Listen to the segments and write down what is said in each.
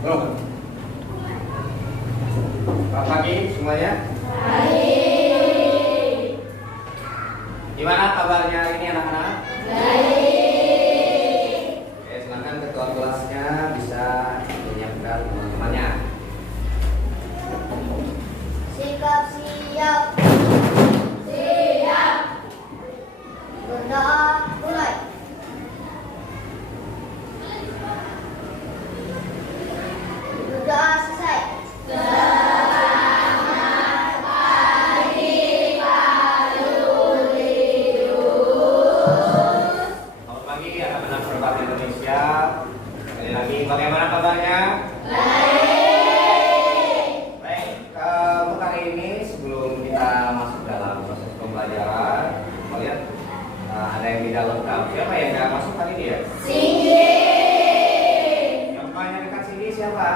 Belum. Selamat pagi semuanya. Baik. Gimana kabarnya hari ini anak-anak? Baik. Oke, silakan ketua kelasnya bisa menyiapkan teman-temannya. Sikap siap. Siap. Berdoa mulai. Berdoa selesai. Selamat pagi anak-anak Perbakti Indonesia. Sekali lagi, bagaimana kabarnya? Baik, untuk hari ini sebelum kita masuk dalam proses pembelajaran, melihat ada yang tidak lengkap. Siapa yang nggak masuk hari ini ya? Singgi. Yang rumahnya dekat sini siapa?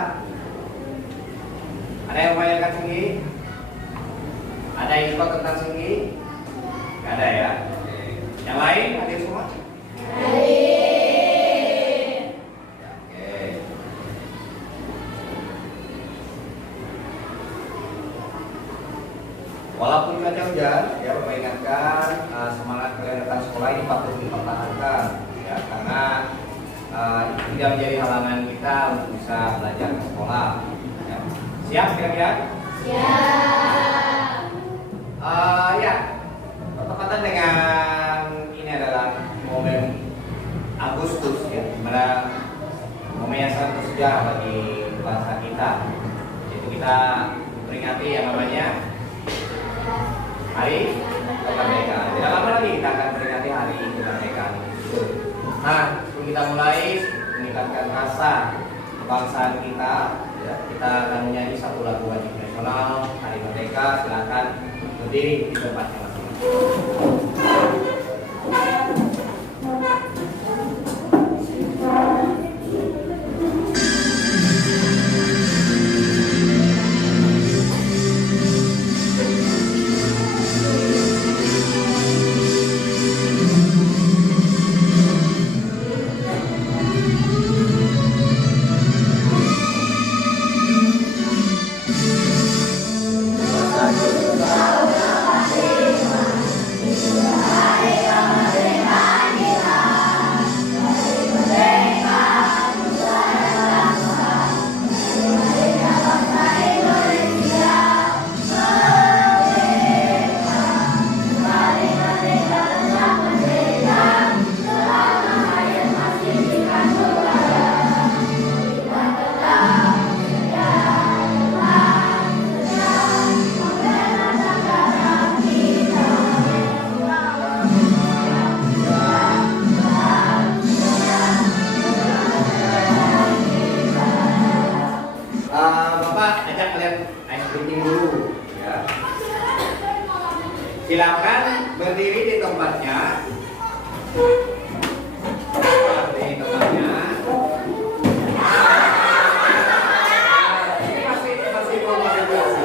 Ada yang rumahnya dekat sini? Ada yang info tentang sini? Nggak ada ya? Yang lain hadir semua? Oke. Walaupun cuaca hujan, ya Bapak ingatkan semangat kalian datang sekolah ini patut dipertahankan, ya karena itu tidak menjadi halangan kita untuk bisa belajar ke sekolah. Ya. Siap kira-kira? Siap. Ya, bertepatan dengan ini adalah momen Agustus ya, dimana momen yang sangat bersejarah bagi bangsa kita. Yaitu kita memperingati yang namanya Hari Kemerdekaan. Tidak lama lagi kita akan memperingati Hari Kemerdekaan. Nah, sebelum kita mulai meningkatkan rasa kebangsaan kita, ya, kita akan menyanyi satu lagu wajib nasional Hari Merdeka. Silakan berdiri di tempatnya masing-masing. Bapak ajak kalian ice breathing dulu, ya. Silakan berdiri di tempatnya. Di tempatnya. Ini masih belum konsentrasi.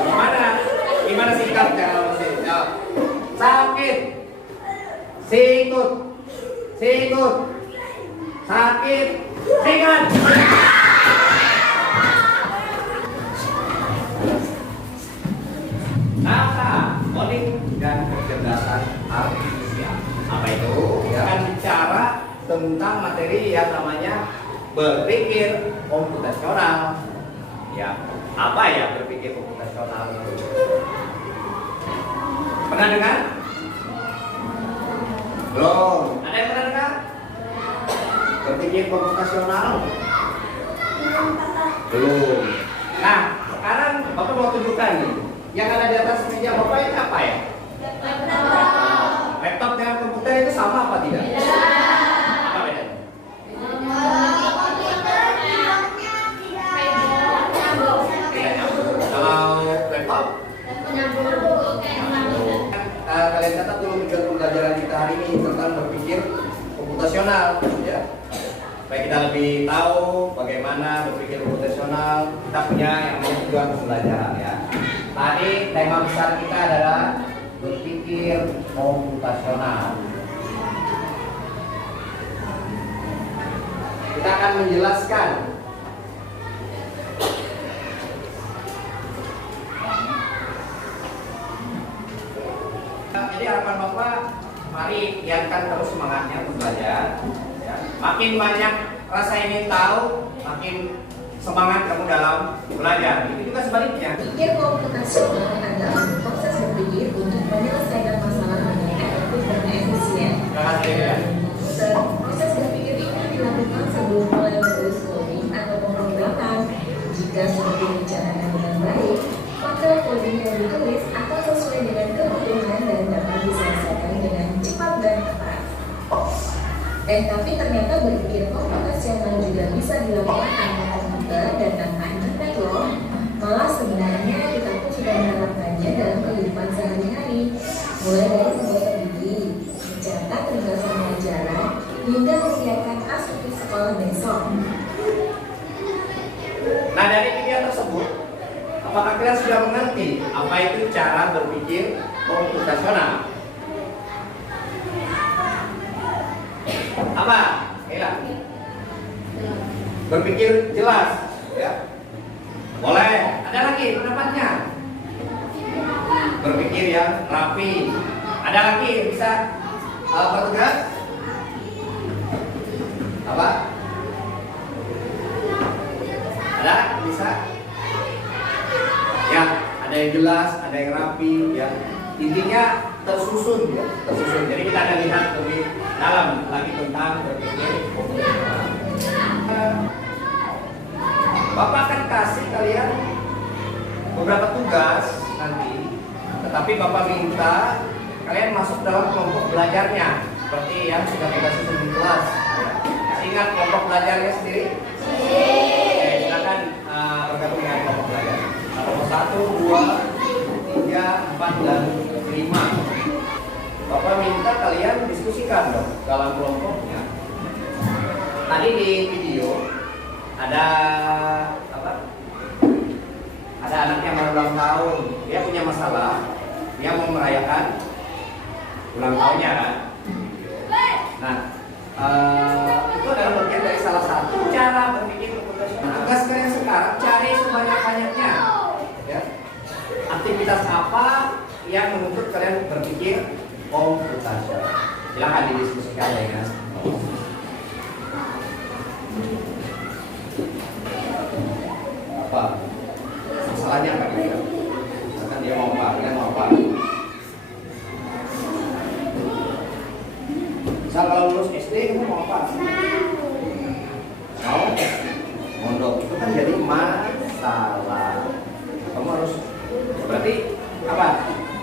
Gimana sikapnya kalau masih? Jawab. Sakit. Sikut. Sakit. Ringan. Nasa, coding dan kecerdasan artifisial. Apa itu? Ya, akan bicara tentang materi yang namanya berpikir komputasional. Ya, apa ya berpikir komputasional itu? Pernah dengar? Belum. Ada yang pernah dengar? Berpikir komputasional? Belum. Nah, sekarang Bapak mau tunjukkan nih. Yang ada di atas meja Bapak ini apa ya? Laptop dengan komputer itu sama apa tidak? Apa bedanya? Tidak nyambung. Kalau laptop? Kalian catat dulu tujuan pembelajaran kita hari ini tentang berpikir komputasional, ya. Supaya kita lebih tahu bagaimana berpikir komputasional, kita punya yang namanya tujuan pembelajaran, ya. Tadi tema besar kita adalah berpikir komputasional. Kita akan menjelaskan lagi giatkan terus semangatnya untuk belajar. Ya. Makin banyak rasa ingin tahu, makin semangat kamu dalam belajar. Itu juga sebaliknya. Pikir komputasional adalah proses berpikir untuk menyelesaikan masalah dengan efektif dan efisien. Terima kasih ya. Proses berpikir ini dilakukan sebelum mulai menulis coding atau pemrograman. Jika sudah direncanakan dengan baik, maka coding yang ditulis akan sesuai dengan kebutuhan dan dapat diselesaikan dengan cepat dan tepat. Tapi ternyata berpikir komputasional juga bisa dilakukan tanpa komputer dan tanpa internet loh. Malah sebenarnya kita pun sudah menerapkannya dalam kehidupan sehari-hari. Mulai dari membuat gigi, mencatat ringkasan pelajaran, hingga menyiapkan tas untuk sekolah besok. Nah, dari video tersebut, apakah kalian sudah mengerti apa itu cara berpikir komputasional? Apa? Ila? Berpikir jelas, ya? Boleh. Ada lagi pendapatnya? Berpikir yang rapi. Ada lagi bisa bertugas? Apa? Ada? Bisa? Ya, ada yang jelas, ada yang rapi, ya. Intinya tersusun, ya, tersusun. Jadi kita akan lihat lebih dalam lagi tentang berpikir komputasional. Bapak akan kasih kalian beberapa tugas nanti, tetapi Bapak minta kalian masuk dalam kelompok belajarnya, seperti yang sudah kita susun di kelas. Masih ingat kelompok belajarnya sendiri? Oke, silakan bergabung dengan kelompok belajar. Kelompok 1, 2, 3, 4, dan 5. Bapak minta kalian diskusikan dong dalam kelompoknya. Tadi di video ada apa? Ada anak yang baru ulang tahun. Dia punya masalah. Dia mau merayakan ulang tahunnya kan. Nah, itu adalah bagian dari salah satu cara berpikir komputasional. Tugas kalian sekarang cari sebanyak-banyaknya. Ya. Aktivitas apa yang menuntut kalian berpikir komputasional? Silakan didiskusikan dengan apa? Masalahnya apa gitu? Misalkan dia mau apa? Kalian mau apa? Misal kalau lulus SD kamu mau apa? Mau? Mondok. Itu kan jadi masalah. Kamu harus berarti apa?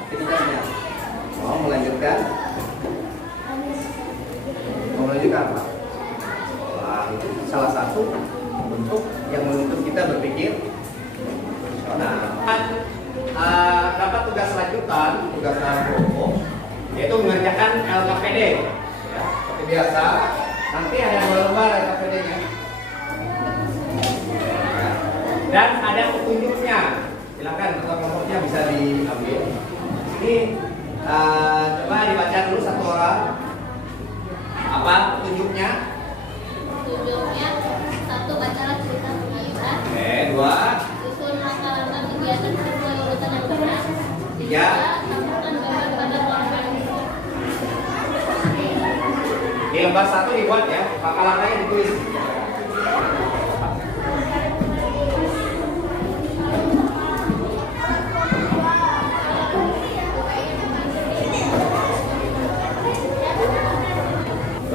Aktivitasnya? Mau melanjutkan? Mau melanjutkan apa? Wah, itu salah satu bentuk yang menuntut kita berpikir. Nah, dapat tugas lanjutan, tugas dalam kelompok, yaitu mengerjakan LKPD. Ya, seperti biasa, nanti ada 2 lembar LKPD-nya. Dan ada petunjuknya. Silakan ketua kelompoknya bisa diambil. Ini coba dibaca dulu satu orang. Apa petunjuknya? Petunjuknya 1. Bacalah cerita pengayuran. Oke, 2. Susun langkah-langkah kegiatan sesuai urutan yang benar. 3. Tambahkan gambar pada kelompok. Di lembar 1 dibuat ya, langkah-langkahnya ditulis.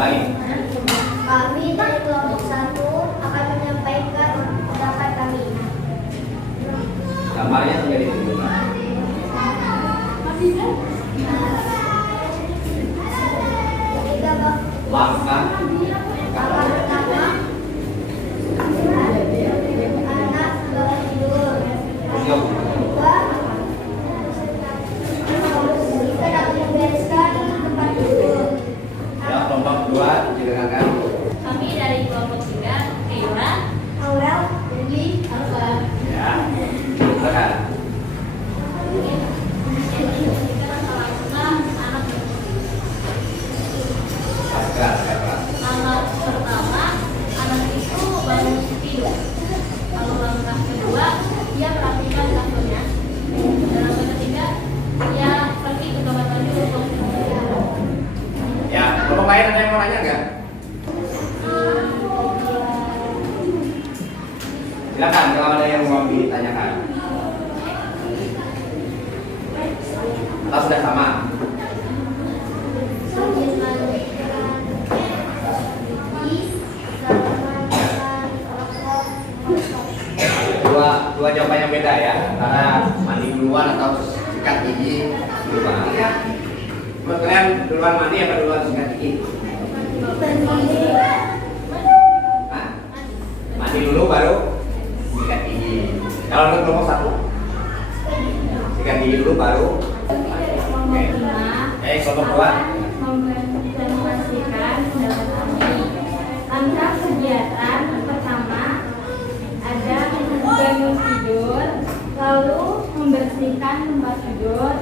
Baik. Kami dari kelompok 1 akan menyampaikan pendapat kami. Gambarnya sudah ditunjukkan. Langkah Langkah pertama, anak bangun tidur. Tunjuk. Kedua, kita dapat membereskan tempat tidur. Ya, kelompok 2 didengarkan. Kami dari kelompok 3, Keira, Aurel, Dendi, Alfa. Ya, silakan. Langkah Keras, keras. lain ada yang mau nanya nggak? Silakan kalau ada yang mau ditanyakan. Atau sudah sama? Dua jawaban yang beda ya, antara mandi duluan atau sikat gigi duluan. Menurut kalian duluan mandi apa duluan sikat gigi? Hah? Mandi dulu baru sikat gigi. Kalau menurut kelompok satu, sikat gigi dulu baru. Oke. Kelompok dua. Memastikan pendapat kami. Langkah kegiatan pertama ada bangun tidur, lalu membersihkan tempat tidur,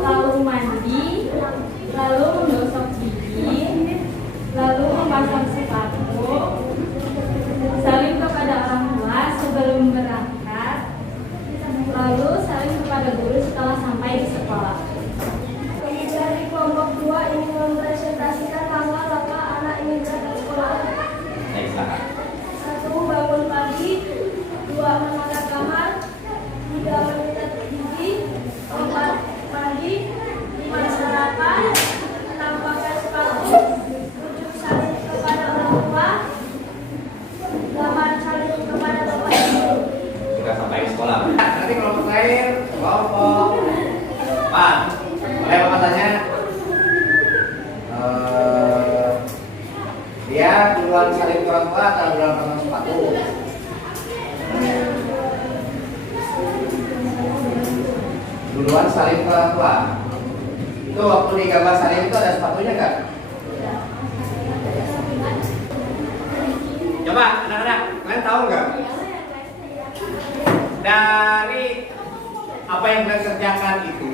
lalu mandi, lalu menggosok gigi, lalu memasang sepatu, saling kepada orang tua sebelum berangkat, lalu saling kepada guru setelah sampai di sekolah. Dari kelompok 2 ingin mempresentasikan langkah-langkah anak ingin berangkat sekolah. Baik, silakan. 1. Bangun pagi. 2. Menata kamar. 3. Menyikat gigi. 4. Mandi. 5. Sarapan. 6. Pakai sepatu. 7. Saling kepada orang tua. 8. Saling kepada bapak ibu. Sudah sampai di sekolah. Nanti kelompok terakhir, kelompok 4. Boleh Bapak tanya? Dia duluan saling ke orang tua atau duluan pasang sepatu? Duluan saling ke orang tua. Itu waktu di gambar saling itu ada sepatunya nggak? Coba anak-anak, kalian tahu nggak? Dari apa yang kalian kerjakan itu,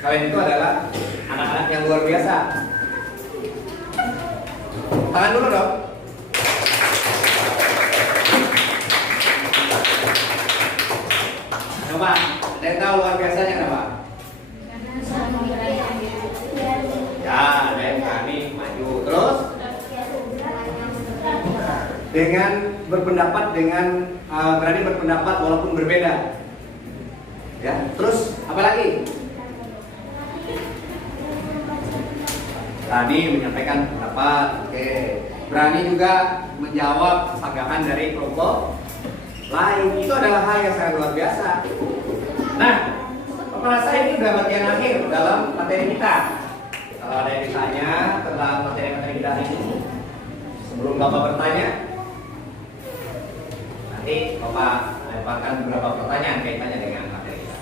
kalian itu adalah anak-anak yang luar biasa. Tangan dulu dong. Coba, ada yang tahu luar biasanya kenapa? Ya, ada yang berani maju. Terus dengan berpendapat berani berpendapat walaupun berbeda. Ya, terus apa lagi? Berani menyampaikan pendapat, oke. Berani juga menjawab sanggahan dari kelompok lain. Itu adalah hal yang sangat luar biasa. Nah, Bapak rasa ini sudah bagian akhir dalam materi kita. Kalau ada yang ditanya tentang materi-materi kita hari ini, sebelum Bapak bertanya, nanti Bapak lemparkan beberapa pertanyaan kaitannya dengan materi kita.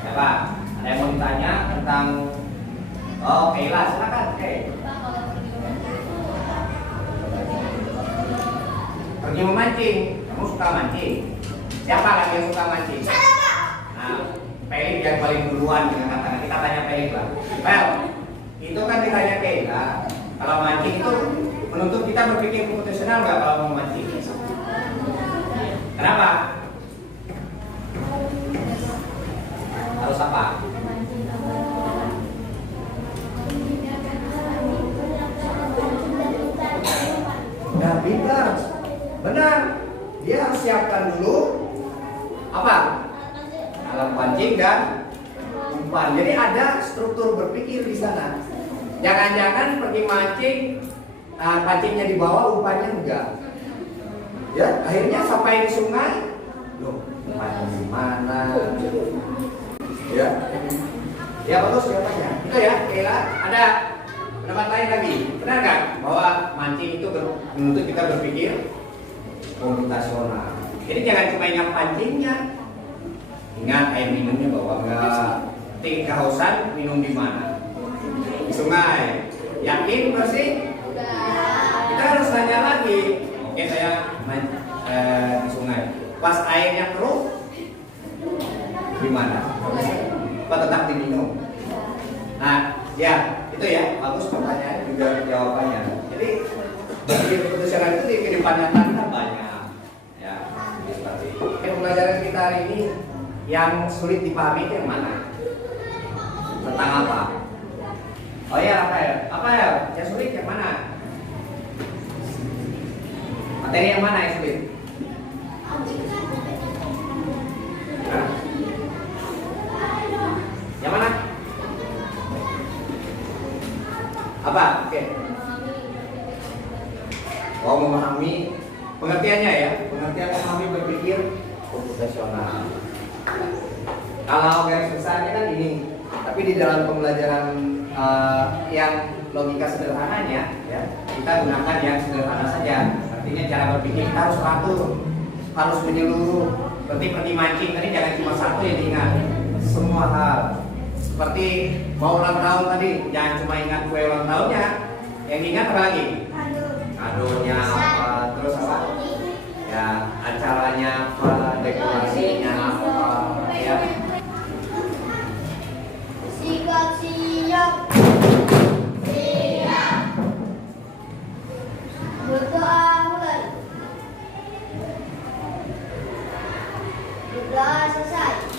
Siapa? Ada yang mau ditanya tentang? Oh, Kayla, silakan. Oke. Pergi memancing. Kamu suka mancing? Siapa lagi yang suka mancing? Nah, Pelik yang paling duluan dengan kata-kata. Kita tanya Pelik lah. Pel, itu kan ditanya Kayla. Kalau mancing itu menuntut kita berpikir profesional nggak kalau mau mancing? Kenapa? Harus apa? Nah, pintar. Benar. Dia harus siapkan dulu apa? Alat pancing dan umpan. Jadi ada struktur berpikir di sana. Jangan-jangan pergi mancing, pancingnya di bawah, umpannya enggak. Ya, akhirnya sampai di sungai, loh, umpannya di mana? Ya. Ya, betul siapanya. Itu ya, Kayla. Ada pendapat lain lagi, benar nggak bahwa mancing itu menuntut kita berpikir komputasional. Jadi jangan cuma ingat pancingnya, ingat air minumnya bawa nggak, tinggi kehausan minum di mana? Di sungai. Yakin bersih? Kita harus tanya lagi. Oke, saya di sungai. Pas airnya keruh, di mana? Apa tetap diminum? Nah, ya. Itu ya, bagus pertanyaan juga jawabannya. Jadi berpikir keputusan itu di kehidupan nyata kita banyak. Ya, seperti itu. Pembelajaran kita hari ini yang sulit dipahami itu yang mana? Tentang apa? Oh iya, Rafael, yang sulit yang mana? Materi yang mana yang sulit? Hah? Yang mana? Apa? Oke. Oh, memahami pengertiannya ya, pengertian memahami berpikir komputasional. Kalau garis besarnya kan ini, tapi di dalam pembelajaran yang logika sederhananya, ya kita gunakan yang sederhana saja. Artinya cara berpikir kita harus teratur, harus menyeluruh. Berarti mancing tadi jangan cuma satu yang diingat, semua hal. Seperti mau ulang tahun tadi, jangan cuma ingat kue ulang tahunnya, yang diingat apa lagi? Aduhnya apa, terus apa? Ya acaranya apa, dekorasinya apa, ya. Siap, siap. Siap. Berdoa mulai. Berdoa selesai.